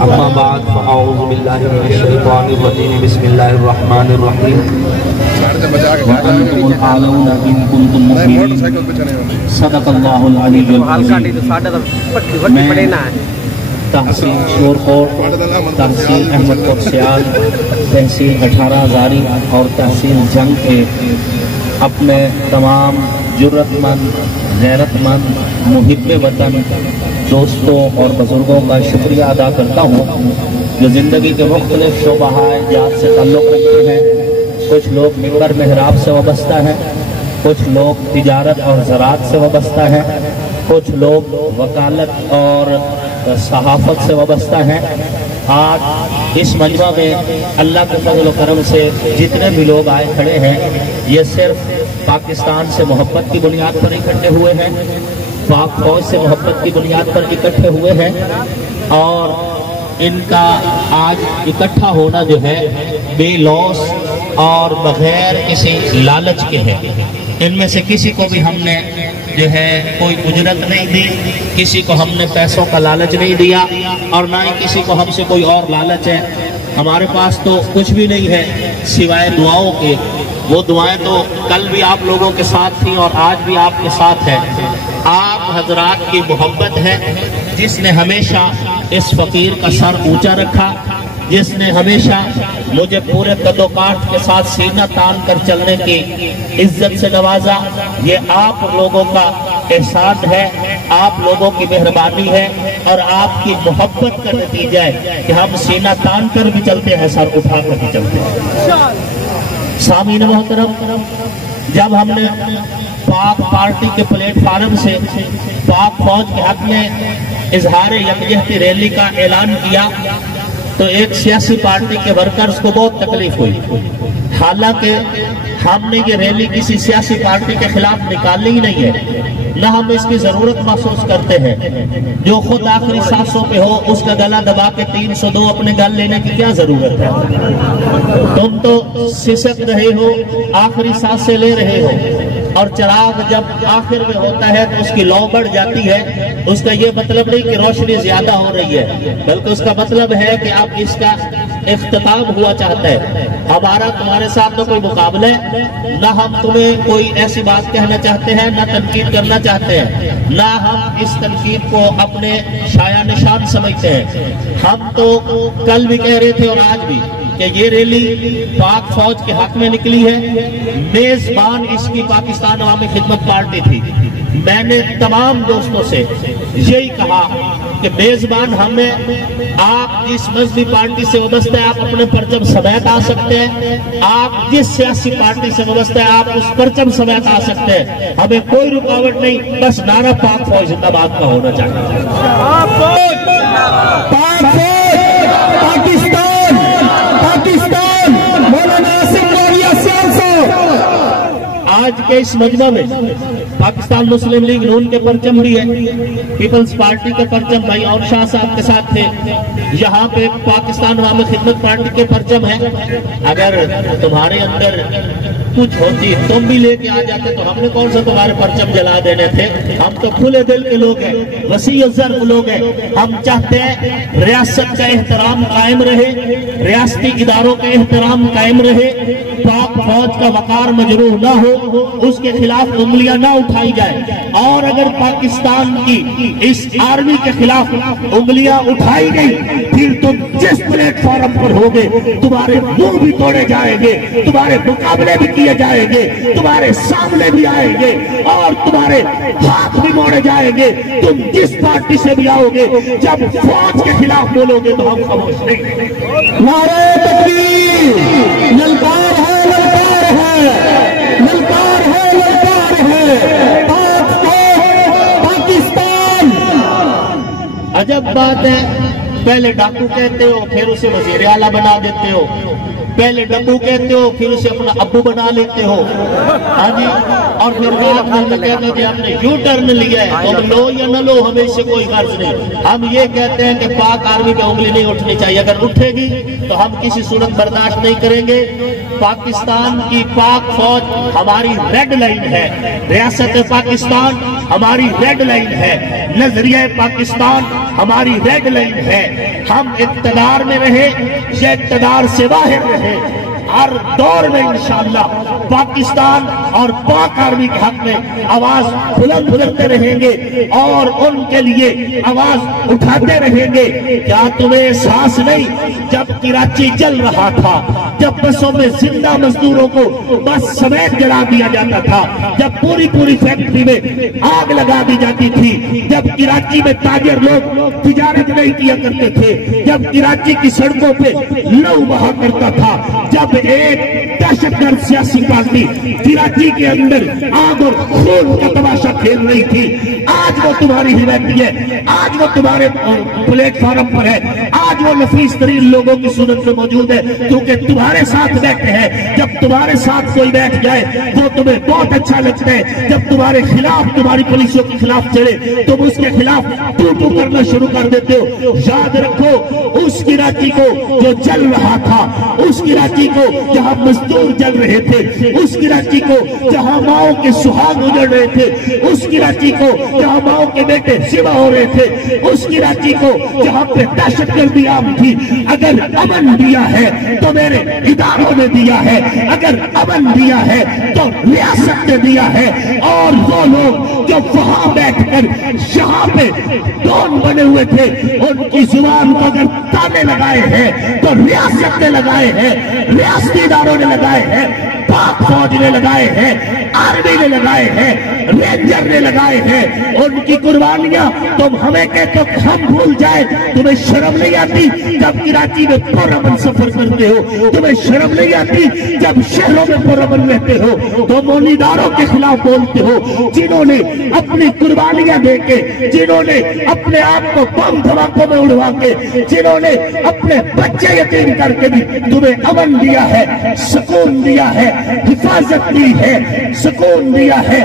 أما بعد فأعوذ بالله من الشيطان الرجيم بسم الله الرحمن الرحيم وأنتم الأعلون إن كنتم مؤمنين صدق الله العلي العظيم میں تحصیل شورخور، تحصیل احمد پورسیال، تحصیل 18 ہزاری اور تحصیل جنگ کے اپنے تمام جرت مند، غیرت مند، محب وطن دوستوں اور بزرگوں کا شکریہ ادا کرتا ہوں جو زندگی کے مختلف شعبہ جات سے تعلق رکھتے ہیں۔ کچھ لوگ ممبر محراب سے وابستہ ہیں، کچھ لوگ تجارت اور زراعت سے وابستہ ہیں، کچھ لوگ وکالت اور صحافت سے وابستہ ہیں۔ آج اس مجمع میں اللہ کے فضل و کرم سے جتنے بھی لوگ آئے کھڑے ہیں یہ صرف پاکستان سے محبت کی بنیاد پر اکٹھے ہوئے ہیں، پاک فوج سے محبت کی بنیاد پر اکٹھے ہوئے ہیں، اور ان کا آج اکٹھا ہونا جو ہے بے لوث اور بغیر کسی لالچ کے ہے۔ ان میں سے کسی کو بھی ہم نے جو ہے کوئی اجرت نہیں دی، کسی کو ہم نے پیسوں کا لالچ نہیں دیا، اور نہ ہی کسی کو ہم سے کوئی اور لالچ ہے۔ ہمارے پاس تو کچھ بھی نہیں ہے سوائے دعاؤں کے۔ وہ دعائیں تو کل بھی آپ لوگوں کے ساتھ تھیں اور آج بھی آپ کے ساتھ ہے۔ آپ حضرات کی محبت ہے جس نے ہمیشہ اس فقیر کا سر اونچا رکھا، جس نے ہمیشہ مجھے پورے قد و کاٹ کے ساتھ سینہ تان کر چلنے کی عزت سے نوازا۔ یہ آپ لوگوں کا احسان ہے، آپ لوگوں کی مہربانی ہے، اور آپ کی محبت کا نتیجہ ہے کہ ہم سینہ تان کر بھی چلتے ہیں، سر اٹھا کر بھی چلتے ہیں۔ سامعین محترم، جب ہم نے پاک پارٹی کے پلیٹ فارم سے پاک فوج کے حق میں اظہار یکجہتی ریلی کا اعلان کیا تو ایک سیاسی پارٹی کے ورکرز کو بہت تکلیف ہوئی۔ حالانکہ ہم نے یہ ریلی کسی سیاسی پارٹی کے خلاف نکالنی ہی نہیں ہے، نہ ہم اس کی ضرورت محسوس کرتے ہیں۔ جو خود آخری سانسوں پہ ہو اس کا گلا دبا کے 302 اپنے گل لینے کی کیا ضرورت ہے؟ تم تو سسک رہے ہو، آخری سانسیں لے رہے ہو، اور چراغ جب آخر میں ہوتا ہے تو اس کی لو بڑھ جاتی ہے۔ اس کا یہ مطلب نہیں کہ روشنی زیادہ ہو رہی ہے، بلکہ اس کا مطلب ہے کہ اب اس کا اختتام ہوا چاہتا ہے۔ ہمارا تمہارے ساتھ تو کوئی مقابلہ ہے، نہ ہم تمہیں کوئی ایسی بات کہنا چاہتے ہیں، نہ تنقید کرنا چاہتے ہیں، نہ ہم اس تنقید کو اپنے شایع نشان سمجھتے ہیں۔ ہم تو کل بھی کہہ رہے تھے اور آج بھی کہ یہ ریلی پاک فوج کے حق میں نکلی ہے۔ میزبان اس کی پاکستان عوامی خدمت پارٹی تھی۔ میں نے تمام دوستوں سے یہی کہا کہ میزبان ہمیں، آپ جس مذہبی پارٹی سے وابستہ ہے آپ اپنے پرچم سمیت آ سکتے ہیں، آپ جس سیاسی پارٹی سے وابستہ ہے آپ اس پرچم سمیت آ سکتے ہیں، ہمیں کوئی رکاوٹ نہیں، بس نعرہ پاک فوج زندہ باد کا ہونا چاہیے۔ آج کے اس مجمع میں پاکستان مسلم لیگ نون کے پرچم بھی ہے، پیپلز پارٹی کے پرچم بھائی اور شاہ صاحب کے ساتھ تھے، یہاں پہ پاکستان عوامی خدمت پارٹی کے پرچم ہے۔ اگر تمہارے اندر کچھ ہوتی تم بھی لے کے آ جاتے تو ہم نے کون سا تمہارے پرچم جلا دینے تھے؟ ہم تو کھلے دل کے لوگ ہیں، وسیع الظرف لوگ ہیں۔ ہم چاہتے ہیں ریاست کا احترام قائم رہے، ریاستی اداروں کا احترام قائم رہے، پاک فوج کا وقار مجروح نہ ہو، اس کے خلاف انگلیاں نہ اٹھائی جائے، اور اگر پاکستان کی اس آرمی کے خلاف انگلیاں اٹھائی گئی پھر تم جس پلیٹ فارم پر ہوگے تمہارے منہ بھی توڑے جائیں گے، تمہارے مقابلے بھی کیے جائیں گے، تمہارے سامنے بھی آئیں گے، اور تمہارے ہاتھ بھی موڑے جائیں گے۔ تم جس پارٹی سے بھی آؤ گے جب فوج کے خلاف بولو گے تو ہم خاموش نہیں۔ نعرہ تکبیر! للکار ہے، للکار ہے، للکار ہے، للکار ہے، پاک فوج پاکستان! عجب بات ہے، پہلے ڈاکو کہتے ہو پھر اسے وزیر اعلیٰ بنا دیتے ہو، پہلے ڈبو کہتے ہو پھر اسے اپنا ابو بنا لیتے ہو، ہاں جی، اور پھر بعد میں کہتے ہیں کہ ہم نے یو ٹرن لیا ہے، تم لو یا نہ لو ہمیں اس سے کوئی غرض نہیں۔ ہم یہ کہتے ہیں کہ پاک آرمی پہ انگلی نہیں اٹھنی چاہیے، اگر اٹھے گی تو ہم کسی صورت برداشت نہیں کریں گے۔ پاکستان کی پاک فوج ہماری ریڈ لائن ہے، ریاست پاکستان ہماری ریڈ لائن ہے، نظریہ پاکستان ہماری ریڈ لائن ہے۔ ہم اقتدار میں رہے یا اقتدار سے باہر رہے، ہر دور میں انشاءاللہ پاکستان اور پاک آرمی کے حق میں آواز بلند کرتے رہیں گے اور ان کے لیے آواز اٹھاتے رہیں گے۔ کیا تمہیں احساس نہیں جب کراچی جل رہا تھا، جب بسوں میں زندہ مزدوروں کو بس سمیت جلا دیا جاتا تھا، جب پوری فیکٹری میں آگ لگا دی جاتی تھی، جب کراچی میں تاجر لوگ تجارت نہیں کیا کرتے تھے، جب کراچی کی سڑکوں پہ لہو بہا کرتا تھا، جب ایک دہشت گرد سیاسی پارٹی کراچی کے اندر آگ اور خون کا تماشا کھیل رہی تھی، آج وہ تمہاری حمایتی ہے، آج وہ تمہارے پلیٹ فارم پر ہے، آج وہ نفیس ترین لوگوں کی صورت میں موجود ہے کیونکہ تمہارے ساتھ بیٹھے ہیں۔ جب تمہارے ساتھ کوئی بیٹھ جائے وہ تمہیں بہت اچھا لگتا ہے، جب تمہارے خلاف تمہاری پولیسوں کے خلاف چلے تم اس کے خلاف ٹو کرنا شروع کر دیتے ہو۔ یاد رکھو اس کراچی کو جو جل رہا تھا، اس کراچی کو جہاں مزدور جل رہے تھے، اس کراچی کو جہاں ماؤں کے سہاگ اجڑ رہے تھے، اس کراچی کو جہاں ماؤں کے بیٹے ذبح ہو رہے تھے، اس کراچی کو جہاں پہ دہشت گردی عام تھی، اگر امن دیا ہے تو میرے اداروں نے دیا ہے، اگر امن دیا ہے تو ریاست نے دیا ہے۔ اور وہ لوگ جو وہاں بیٹھ کر یہاں پہ ڈون بنے ہوئے تھے ان کی زبان کو اگر تانے لگائے ہیں تو ریاست نے لگائے ہیں، ریاستی اداروں نے لگائے ہیں، پاک فوج نے لگائے ہیں، آرمی نے لگائے ہیں، رینجر نے لگائے ہیں۔ ان کی قربانیاں تم ہمیں کہتے ہو ہم بھول جائیں، تمہیں شرم نہیں آتی جب کراچی میں پرامن سفر کرتے ہو، تمہیں شرم نہیں آتی جب شہروں میں پرامن رہتے ہو، تم ان اداروں کے خلاف بولتے ہو جنہوں نے اپنی قربانیاں دے کے، جنہوں نے اپنے آپ کو بم دھماکوں میں اڑوا کے، جنہوں نے اپنے بچے یتیم کر کے بھی تمہیں امن دیا ہے، سکون دیا ہے، حفاظت دی ہے، سکون دیا ہے۔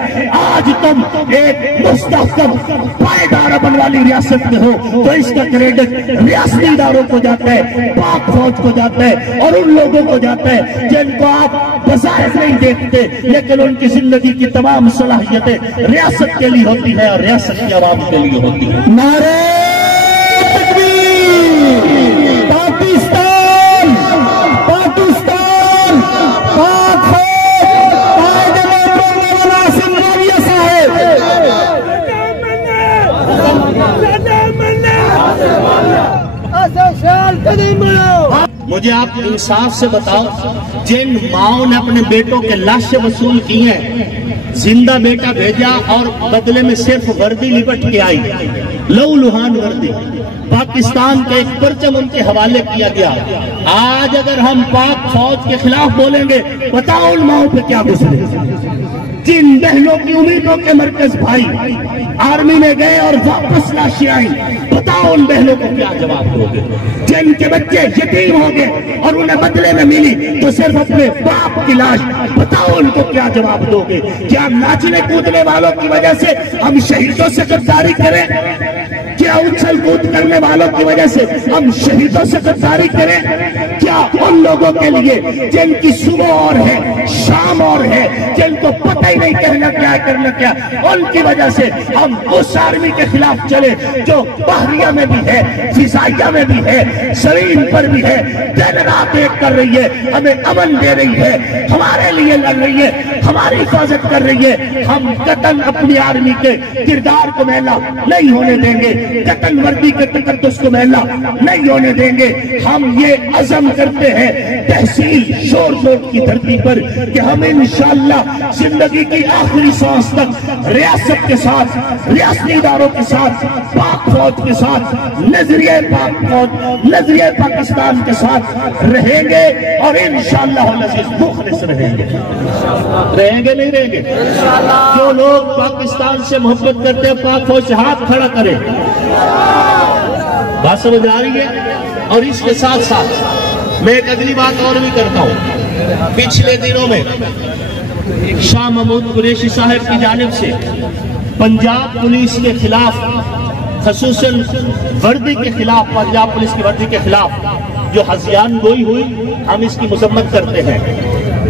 آج تم ایک مستحکم پائیدار امن والی ریاست میں ہو تو اس کا کریڈٹ ریاستی اداروں کو جاتا ہے، پاک فوج کو جاتا ہے اور ان لوگوں کو جاتا ہے جن کو آپ بظاہر نہیں دیکھتے لیکن ان کی زندگی کی تمام صلاحیتیں ریاست کے لیے ہوتی ہے اور ریاست کے عوام کے لیے ہوتی ہے۔ نعرہ تکبیر! پاکستان پاکستان پاک فوج قائد مولانا ناصر ناویہ صاحب مجھے آپ انصاف سے بتاؤ، جن ماؤں نے اپنے بیٹوں کے لاشیں وصول کی ہیں، زندہ بیٹا بھیجا اور بدلے میں صرف وردی لپٹ کے آئی، لہو لہان وردی، پاکستان کا ایک پرچم ان کے حوالے کیا گیا۔ آج اگر ہم پاک فوج کے خلاف بولیں گے بتاؤ ان ماؤں پہ کیا گزرے؟ جن بہنوں کی امیدوں کے مرکز بھائی آرمی میں گئے اور واپس لاشیں آئیں، بتاؤ ان بہنوں کو کیا جواب دو گے؟ جن کے بچے یتیم ہو گئے اور انہیں بدلے میں ملی تو صرف اپنے باپ کی لاش، بتاؤ ان کو کیا جواب دو گے؟ کیا ناچنے کودنے والوں کی وجہ سے ہم شہیدوں سے غداری کریں؟ کیا اچھل کود کرنے والوں کی وجہ سے ہم شہیدوں سے غداری کریں؟ کیا ان لوگوں کے لیے جن کی صبح اور ہے شام اور ہے، جن کو پتہ ہی نہیں کہنا کیا ہے کرنا کیا، ان کی وجہ سے ہم اس آرمی کے خلاف چلے جو بحریہ میں بھی ہے، فضائیہ میں بھی ہے، زمین پر بھی ہے، دن رات ایک کر رہی ہے، ہمیں امن دے رہی ہے، ہمارے لیے لڑ رہی ہے، ہماری حفاظت کر رہی ہے؟ ہم قطعاً اپنی آرمی کے کردار کو میلا نہیں ہونے دیں گے، قطعاً وردی کے تقدس کو میلا نہیں ہونے دیں گے۔ ہم یہ عزم کرتے ہیں تحصیل شور کوٹ کی دھرتی پر کہ ہم انشاءاللہ زندگی کی آخری سانس تک ریاست کے ساتھ، ریاستی اداروں کے ساتھ، پاک فوج کے ساتھ، نظریہ پاک فوج، نظریہ پاکستان کے ساتھ رہیں گے اور انشاءاللہ العزیز مخلص رہیں گے۔ رہیں گے نہیں رہیں گے؟ جو لوگ پاکستان سے محبت کرتے ہیں پاک فوج سے ہاتھ کھڑا کریں۔ بات سمجھ آ رہی ہے؟ اور اس کے ساتھ ساتھ میں ایک اگلی بات اور بھی کرتا ہوں۔ پچھلے دنوں میں شاہ محمود قریشی صاحب کی جانب سے پنجاب پولیس کے خلاف، خصوصاً وردی کے خلاف، پنجاب پولیس کی وردی کے خلاف جو ہذیان گوئی ہوئی، ہم اس کی مذمت کرتے ہیں۔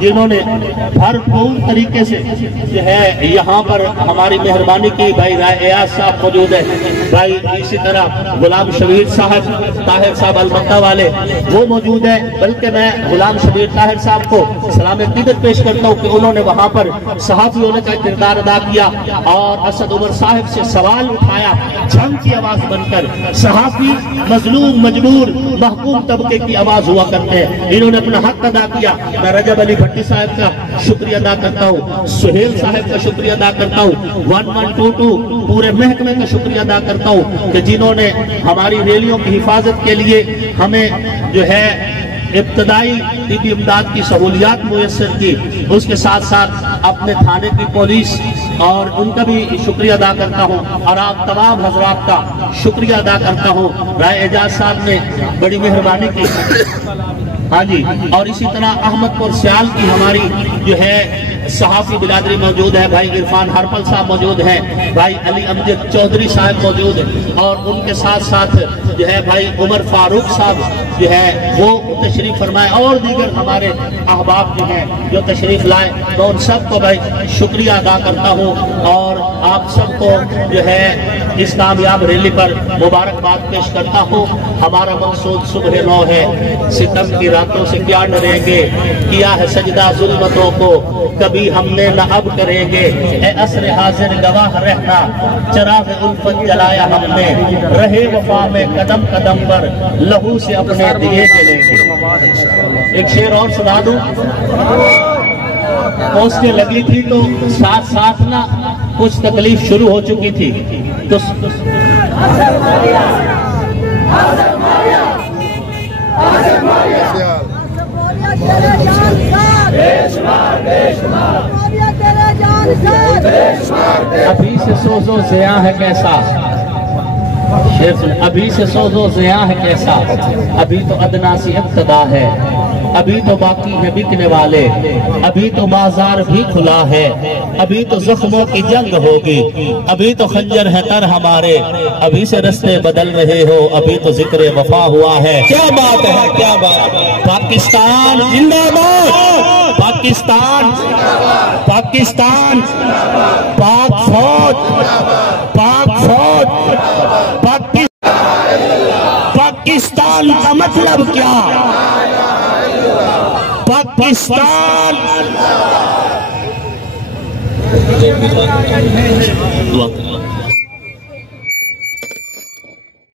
جنہوں نے بھرپور طریقے سے جو ہے یہاں پر ہماری مہربانی کی. بھائی ایاز صاحب موجود ہے, بھائی اسی طرح غلام شبیر صاحب, طاہر صاحب المکہ والے وہ موجود ہے. بلکہ میں غلام شبیر طاہر صاحب کو سلام عقیدت پیش کرتا ہوں کہ انہوں نے وہاں پر صحافی ہونے کا کردار ادا کیا اور اسد عمر صاحب سے سوال اٹھایا جنگ کی آواز بن کر. صحافی مظلوم مجبور محکوم طبقے کی آواز ہوا کرتے ہیں, انہوں نے اپنا حق ادا کیا. میں رجب علی بھٹی صاحب کا شکریہ ادا کرتا ہوں, سہیل صاحب کا شکریہ ادا کرتا ہوں, 1122 پورے محکمے کا شکریہ ادا کرتا ہوں کہ جنہوں نے ہماری ریلیوں کی حفاظت کے لیے ہمیں جو ہے ابتدائی طبی امداد کی سہولیات میسر کی. اس کے ساتھ ساتھ اپنے تھانے کی پولیس اور ان کا بھی شکریہ ادا کرتا ہوں, اور آپ تمام حضرات کا شکریہ ادا کرتا ہوں. رائے اعجاز صاحب نے بڑی مہربانی کی. ہاں جی, اور اسی طرح احمد پور سیال کی ہماری جو ہے صحافی برادری موجود ہے. بھائی عرفان ہرپل صاحب موجود ہیں, بھائی علی امجد چودھری صاحب موجود ہیں, اور ان کے ساتھ ساتھ جو ہے بھائی عمر فاروق صاحب جو ہے وہ تشریف فرمائے, اور دیگر ہمارے احباب جو ہیں جو تشریف لائے. تو ان سب کو بھائی شکریہ ادا کرتا ہوں اور آپ سب کو جو ہے اس کامیاب ریلی پر مبارکباد پیش کرتا ہوں. ہمارا مقصود صبح نو ہے, ستم کی راتوں سے کیا ڈریں گے, کیا ہے سجدہ ظلمتوں کو کبھی ہم نے نہ اب کریں گے. اے عصر حاضر گواہ رہنا, چراغ الفت جلایا ہم نے, رہے وفا میں قدم قدم پر لہو سے اپنے دیے جلیں گے. ایک شعر اور سنا دوں, پوسٹیں لگی تھی تو ساتھ ساتھ نہ کچھ تکلیف شروع ہو چکی تھی تو ابھی سے سوزو زیاں ہے کیسا, ابھی سے سوزو زیاں ہے کیسا, ابھی تو ادنا سی ابتدا ہے, ابھی تو باقی ہے بکنے والے, ابھی تو بازار بھی کھلا ہے, ابھی تو زخموں کی جنگ ہوگی, ابھی تو خنجر ہے تر ہمارے, ابھی سے رستے بدل رہے ہو, ابھی تو ذکر وفا ہوا ہے. کیا بات ہے, کیا بات ہے. پاکستان زندہ باد, پاکستان, پاکستان, پاک فوج, پاک فوج, پاکستان کا مطلب کیا, پاکستان. دعا